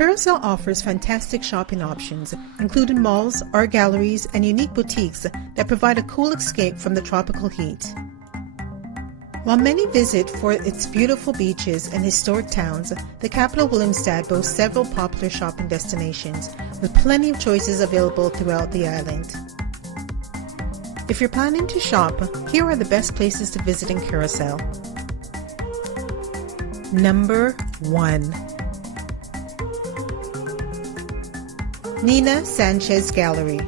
Curacao offers fantastic shopping options, including malls, art galleries, and unique boutiques that provide a cool escape from the tropical heat. While many visit for its beautiful beaches and historic towns, the capital Willemstad boasts several popular shopping destinations, with plenty of choices available throughout the island. If you're planning to shop, here are the best places to visit in Curacao. Number 1. Nina Sanchez Gallery.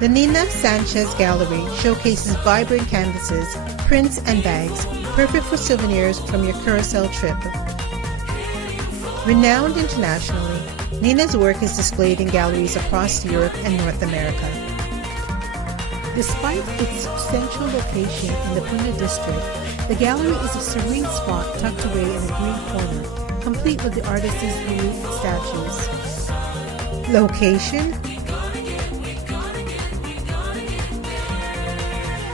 The Nina Sanchez Gallery showcases vibrant canvases, prints, and bags, perfect for souvenirs from your Curacao trip. Renowned internationally, Nina's work is displayed in galleries across Europe and North America. Despite its central location in the Punda District, the gallery is a serene spot tucked away in a green corner, complete with the artist's unique statues. Location,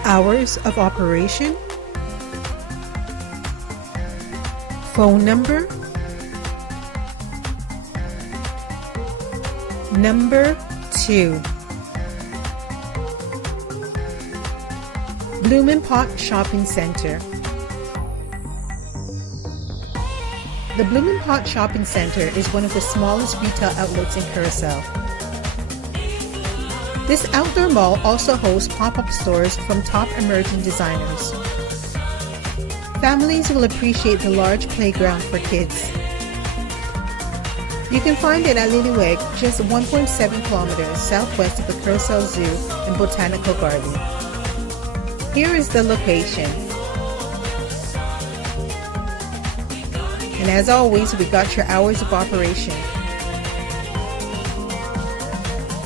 hours of operation, phone number. Number 2. Bloempot Shopping Center. The Bloempot Shopping Center is one of the smallest retail outlets in Curacao. This outdoor mall also hosts pop-up stores from top emerging designers. Families will appreciate the large playground for kids. You can find it at Lillyweg, just 1.7 kilometers southwest of the Curacao Zoo and Botanical Garden. Here is the location. And as always, we got your hours of operation.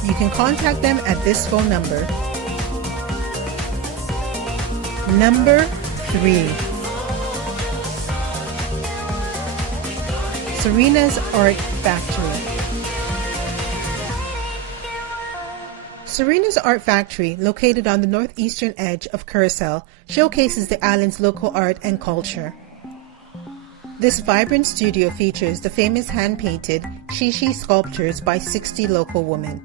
You can contact them at this phone number. Number 3. Serena's Art Factory. Serena's Art Factory, located on the northeastern edge of Curacao, showcases the island's local art and culture. This vibrant studio features the famous hand-painted shishi sculptures by 60 local women.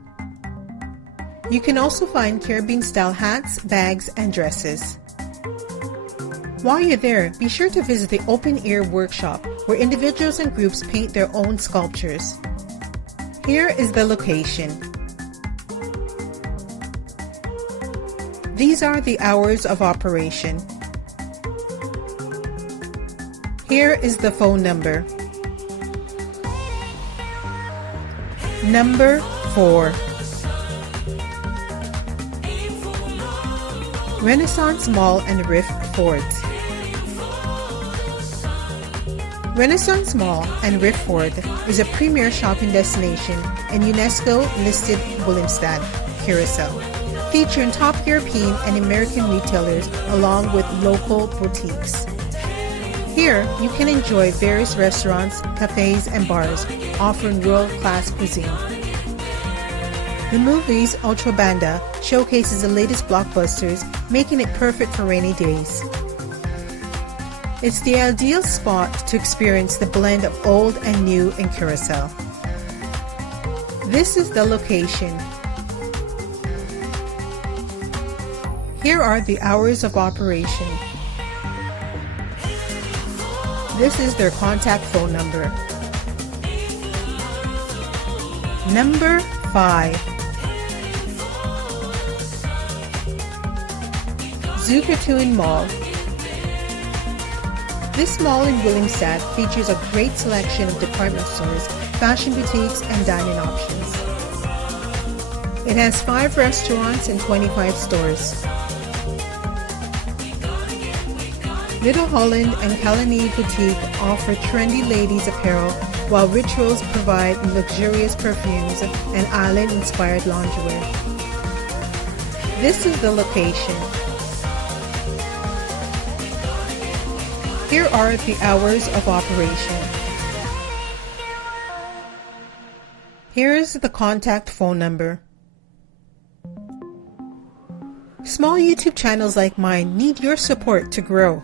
You can also find Caribbean-style hats, bags, and dresses. While you're there, be sure to visit the open-air workshop where individuals and groups paint their own sculptures. Here is the location. These are the hours of operation. Here is the phone number. Number 4. Renaissance Mall and Riff Fort. Renaissance Mall and Riff Fort is a premier shopping destination and UNESCO-listed Willemstad, Curacao, featuring top European and American retailers along with local boutiques. Here, you can enjoy various restaurants, cafes, and bars offering world-class cuisine. The movies Ultra Banda showcases the latest blockbusters, making it perfect for rainy days. It's the ideal spot to experience the blend of old and new in Curacao. This is the location. Here are the hours of operation. This is their contact phone number. Number 5. Zuikertuin Mall. This mall in Willemstad features a great selection of department stores, fashion boutiques, and dining options. It has 5 restaurants and 25 stores. Little Holland and Kalani Boutique offer trendy ladies apparel, while Rituals provide luxurious perfumes and island-inspired lingerie. This is the location. Here are the hours of operation. Here is the contact phone number. Small YouTube channels like mine need your support to grow.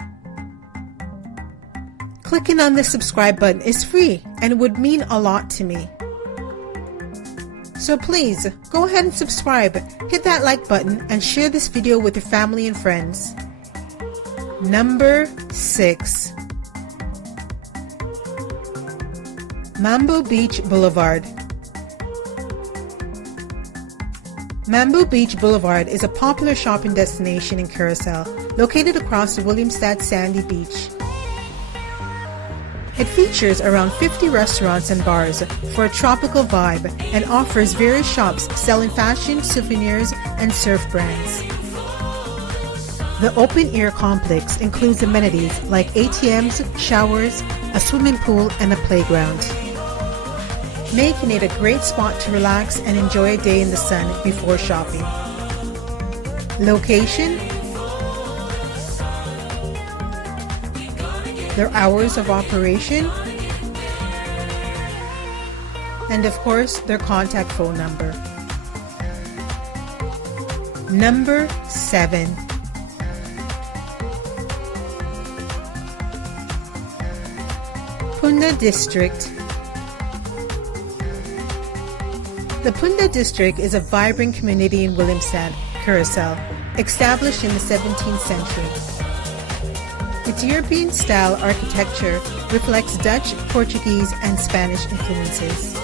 Clicking on the subscribe button is free and would mean a lot to me. So please, go ahead and subscribe, hit that like button, and share this video with your family and friends. Number 6. Mambo Beach Boulevard. Mambo Beach Boulevard is a popular shopping destination in Curacao, located across the Williamstad sandy beach. It features around 50 restaurants and bars for a tropical vibe and offers various shops selling fashion, souvenirs, and surf brands. The open-air complex includes amenities like ATMs, showers, a swimming pool, and a playground, making it a great spot to relax and enjoy a day in the sun before shopping. Location, their hours of operation, and of course their contact phone number. Number 7. Punda District. The Punda District is a vibrant community in Williamstad, Curacao, established in the 17th century. Its European-style architecture reflects Dutch, Portuguese, and Spanish influences.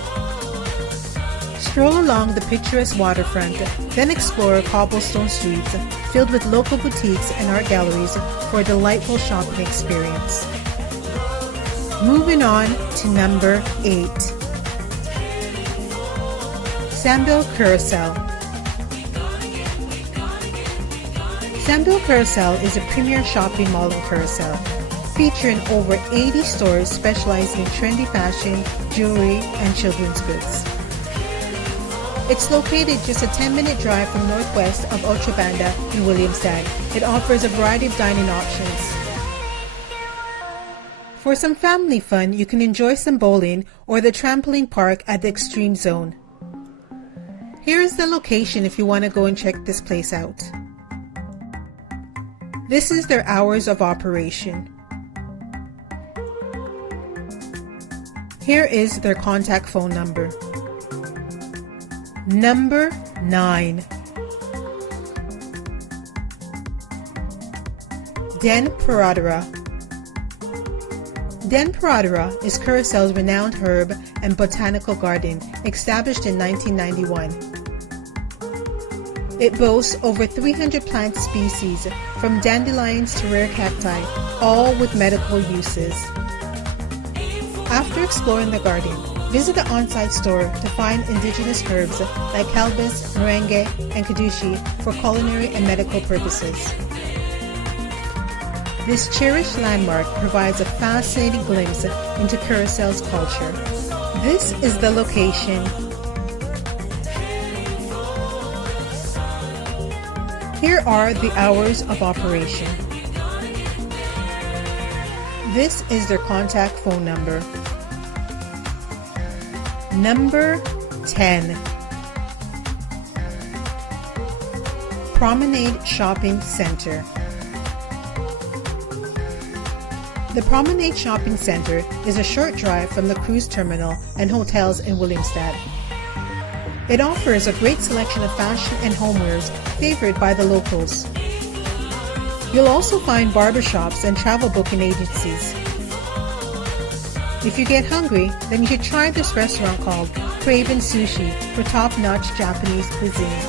Stroll along the picturesque waterfront, then explore cobblestone streets filled with local boutiques and art galleries for a delightful shopping experience. Moving on to number 8. Sambil Curacao. Sambil Curacao is a premier shopping mall in Curacao, featuring over 80 stores specializing in trendy fashion, jewelry, and children's goods. It's located just a 10-minute drive from northwest of Ocho Banda in Williamstad. It offers a variety of dining options. For some family fun, you can enjoy some bowling or the trampoline park at the Extreme Zone. Here is the location if you want to go and check this place out. This is their hours of operation. Here is their contact phone number. Number 9. Paradera. Paradera is Curacao's renowned herb and botanical garden, established in 1991. It boasts over 300 plant species, from dandelions to rare cacti, all with medical uses. After exploring the garden, visit the on-site store to find indigenous herbs like cannabis, moringa, and kadushi for culinary and medical purposes. This cherished landmark provides a fascinating glimpse into Curacao's culture. This is the location. Here are the hours of operation. This is their contact phone number. Number 10. Promenade Shopping Center. The Promenade Shopping Center is a short drive from the cruise terminal and hotels in Williamstad. It offers a great selection of fashion and homewares favored by the locals. You'll also find barbershops and travel booking agencies. If you get hungry, then you should try this restaurant called Craven Sushi for top-notch Japanese cuisine.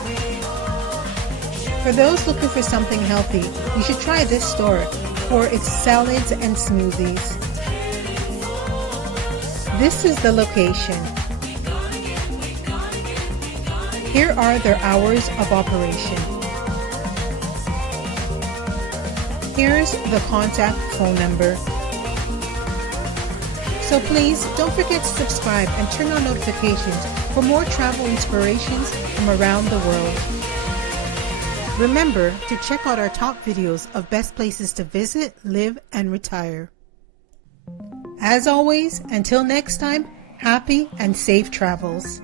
For those looking for something healthy, you should try this store for its salads and smoothies. This is the location. Here are their hours of operation. Here's the contact phone number. So please don't forget to subscribe and turn on notifications for more travel inspirations from around the world. Remember to check out our top videos of best places to visit, live, and retire. As always, until next time, happy and safe travels.